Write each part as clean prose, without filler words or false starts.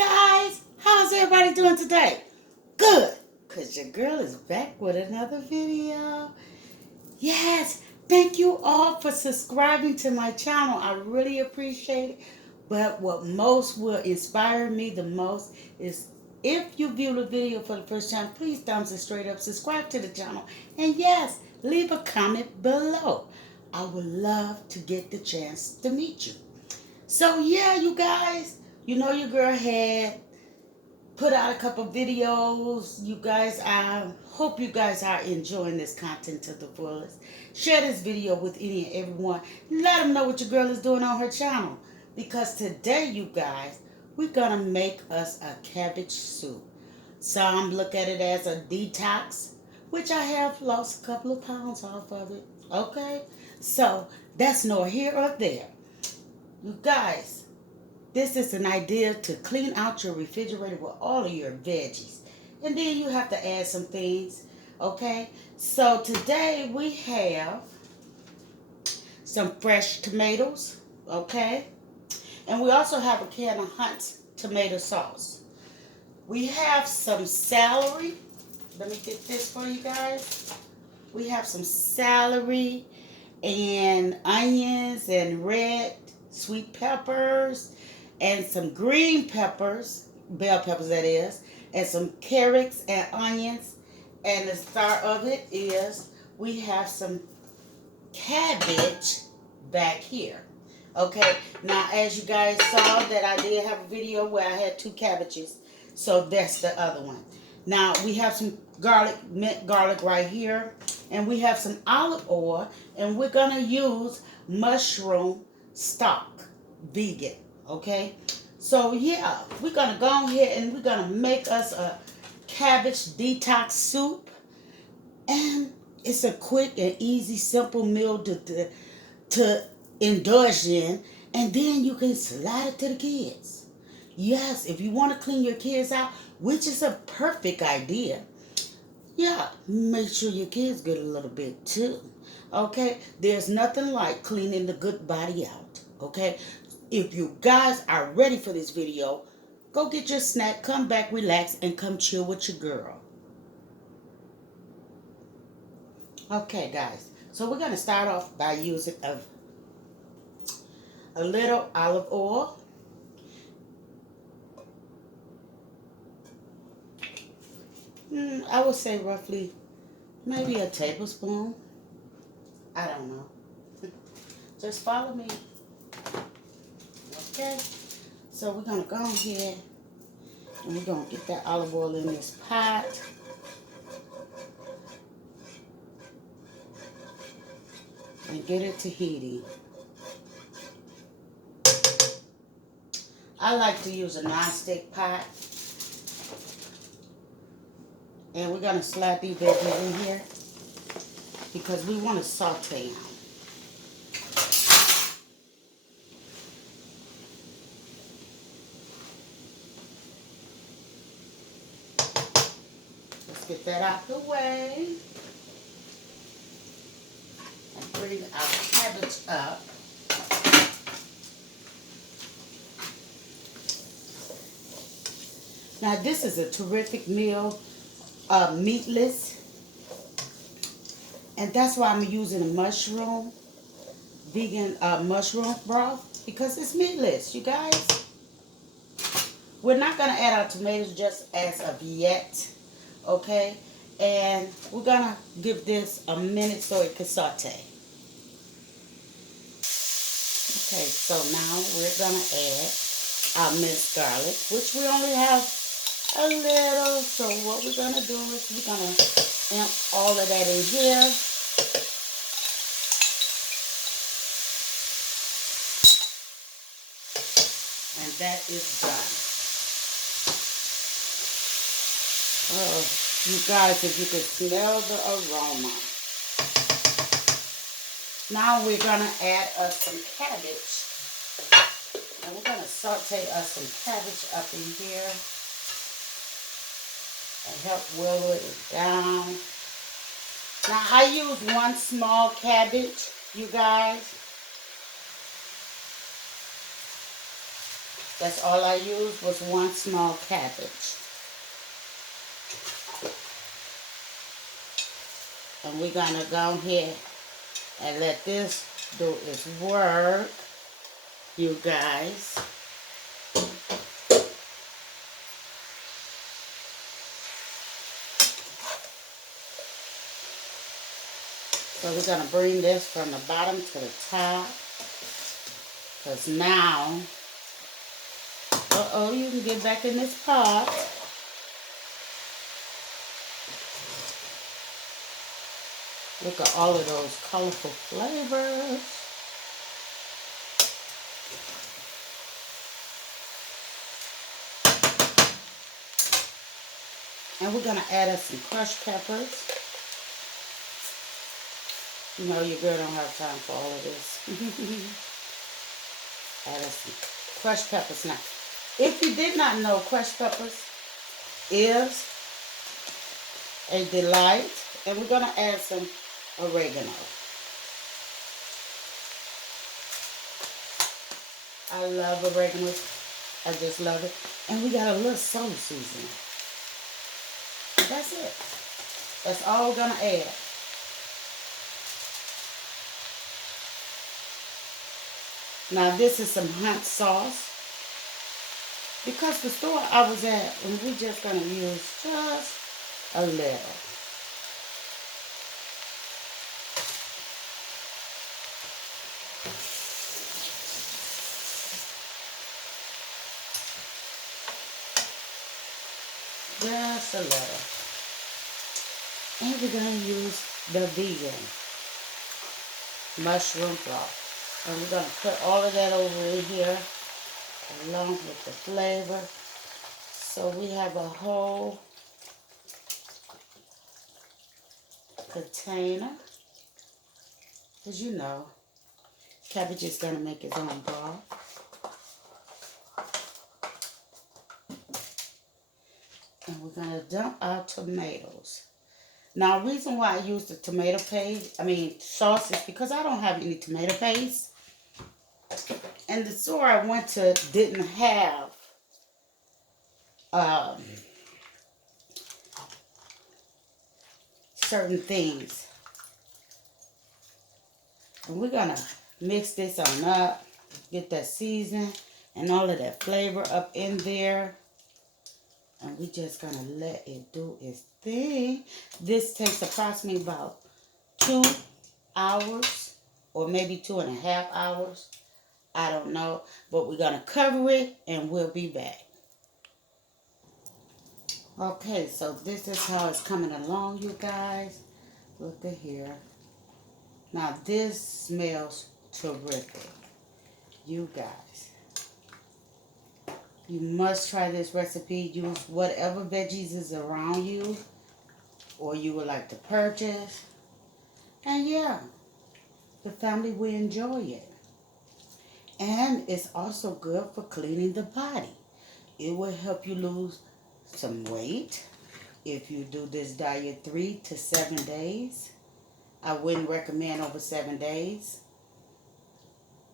guys, how's everybody doing today? Good, because your girl is back with another video. Yes, thank you all for subscribing to my channel. I really appreciate it. But what most will inspire me the most is if you view the video for the first time, please thumbs it straight up, subscribe to the channel, and yes, leave a comment below. I would love to get the chance to meet you. So yeah, you guys, you know your girl had put out a couple videos. You guys, I hope you guys are enjoying this content to the fullest. Share this video with any and everyone. Let them know what your girl is doing on her channel. Because today, you guys, we're going to make us a cabbage soup. Some look at it as a detox, which I have lost a couple of pounds off of it. Okay? So, that's nor here or there. You guys, this is an idea to clean out your refrigerator with all of your veggies. And then you have to add some things. Okay? So today we have some fresh tomatoes. Okay? And we also have a can of Hunt's tomato sauce. We have some celery. Let me get this for you guys. We have some celery and onions and red sweet peppers and some green peppers, bell peppers that is, and some carrots and onions. And the start of it is we have some cabbage back here. Okay, now as you guys saw that I did have a video where I had 2 cabbages, so that's the other one. Now we have some garlic, mint garlic right here, and we have some olive oil, and we're gonna use mushroom stock, vegan. Okay, so yeah, we're gonna go ahead and we're gonna make us a cabbage detox soup, and it's a quick and easy, simple meal to indulge in, and then you can slide it to the kids. Yes, if you want to clean your kids out, which is a perfect idea. Yeah, make sure your kids get a little bit too. Okay, there's nothing like cleaning the good body out. Okay, if you guys are ready for this video, go get your snack, come back, relax, and come chill with your girl. Okay, guys, so we're going to start off by using a little olive oil. I would say roughly maybe a tablespoon. I don't know. Just follow me. Okay, so we're going to go ahead and we're going to get that olive oil in this pot. And get it to heating. I like to use a non-stick pot. And we're going to slide these veggies in here because we want to saute them. Let's get that out the way. And bring our cabbage up. Now this is a terrific meal, meatless. And that's why I'm using a mushroom, vegan mushroom broth, because it's meatless, you guys. We're not going to add our tomatoes just as of yet, okay? And we're going to give this a minute so it can saute. Okay, so now we're going to add our minced garlic, which we only have a little. So what we're going to do is we're going to amp all of that in here. And that is done. Oh, you guys, if you could smell the aroma. Now we're going to add us some cabbage. And we're going to saute us some cabbage up in here. And help whittle it down. Now I use 1 small cabbage, you guys. That's all I used was one small cabbage. And we're going to go ahead and let this do its work, you guys. So we're going to bring this from the bottom to the top. Because now, you can get back in this pot. Look at all of those colorful flavors. And we're going to add us some crushed peppers. You know your girl don't have time for all of this. Add us some crushed peppers. Now, if you did not know, crushed peppers is a delight. And we're going to add some oregano. I love oregano. I just love it. And we got a little soul seasoning. That's it. That's all we're going to add. Now this is some hot sauce. Because the store I was at, and we're just going to use just a little. Just a little. And we're going to use the vegan mushroom broth. And we're going to put all of that over in here along with the flavor. So we have a whole container. Because you know, cabbage is going to make its own broth. And we're going to dump our tomatoes. Now, the reason why I use the tomato paste, sauce, is because I don't have any tomato paste. And the store I went to didn't have certain things. And we're going to mix this on up, get that season and all of that flavor up in there. And we just going to let it do its thing. This takes approximately about 2 hours or maybe 2.5 hours. I don't know. But we're going to cover it and we'll be back. Okay, so this is how it's coming along, you guys. Look at here. Now this smells terrific. You guys. You must try this recipe. Use whatever veggies is around you or you would like to purchase. And yeah, the family will enjoy it. And it's also good for cleaning the body. It will help you lose some weight if you do this diet 3 to 7 days. I wouldn't recommend over 7 days.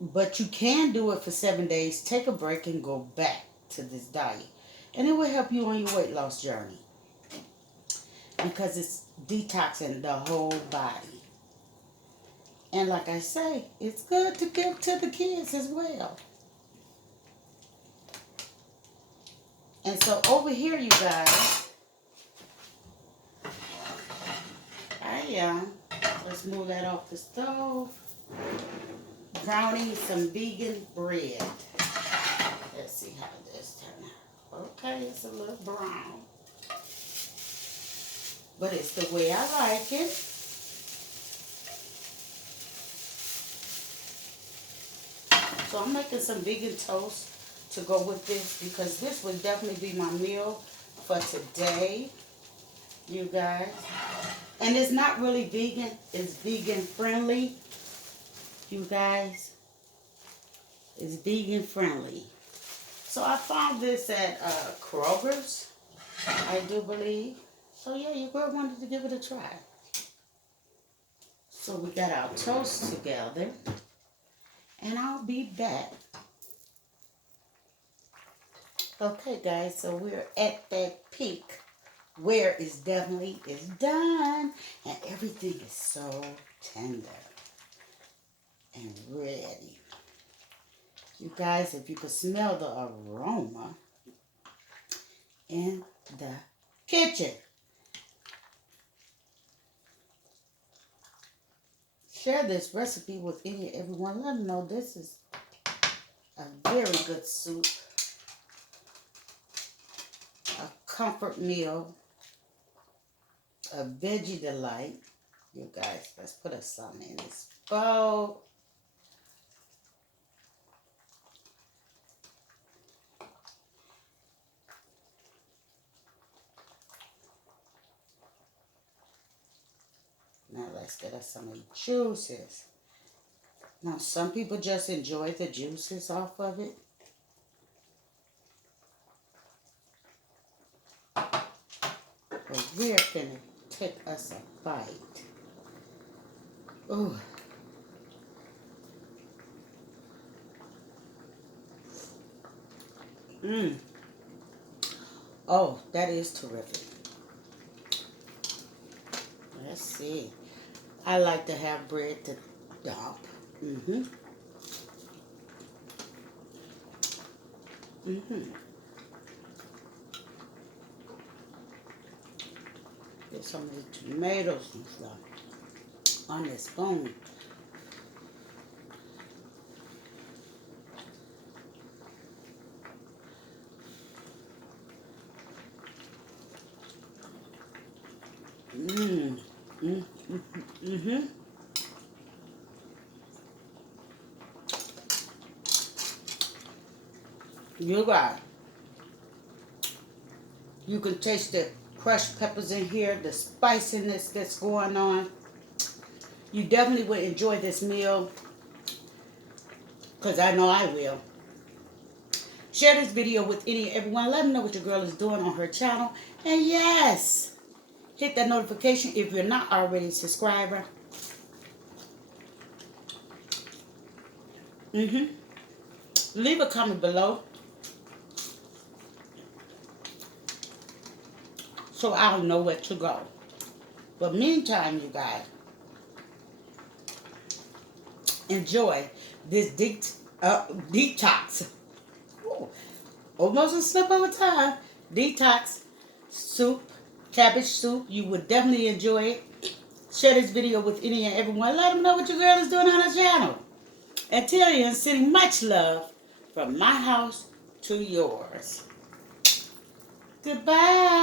But you can do it for 7 days. Take a break and go back to this diet. And it will help you on your weight loss journey. Because it's detoxing the whole body. And like I say, it's good to give to the kids as well. And so over here, you guys, let's move that off the stove. Browning some vegan bread. Let's see how this turns out. Okay, it's a little brown. But it's the way I like it. So I'm making some vegan toast to go with this because this will definitely be my meal for today, you guys. And it's not really vegan, it's vegan friendly, you guys. It's vegan friendly. So I found this at Kroger's, I do believe. So yeah, your girl wanted to give it a try. So we got our toast together. And I'll be back. Okay, guys, so we're at that peak where it's definitely is done, and everything is so tender and ready. You guys, if you could smell the aroma in the kitchen, share this recipe with any and everyone. Let them know this is a very good soup, a comfort meal, a veggie delight. You guys, let's put us some in this bowl. Now let's get us some of the juices. Now some people just enjoy the juices off of it. But we're gonna take us a bite. Ooh. Mmm. Oh, that is terrific. Let's see. I like to have bread to dump. Mm-hmm. Mm-hmm. Get some of the tomatoes and stuff on this spoon. Mmm. Mm-hmm. Mm-hmm. You got it. You can taste the crushed peppers in here, the spiciness that's going on. You definitely would enjoy this meal, because I know I will. Share this video with any and everyone. Let them know what your girl is doing on her channel. And yes, hit that notification if you're not already a subscriber. Leave a comment below so I'll know where to go. But meantime, you guys, enjoy this detox. Ooh, almost a slip of a tongue. Detox soup, cabbage soup. You would definitely enjoy it. Share this video with any and everyone. Let them know what your girl is doing on her channel. And tell you and sending much love from my house to yours. Goodbye.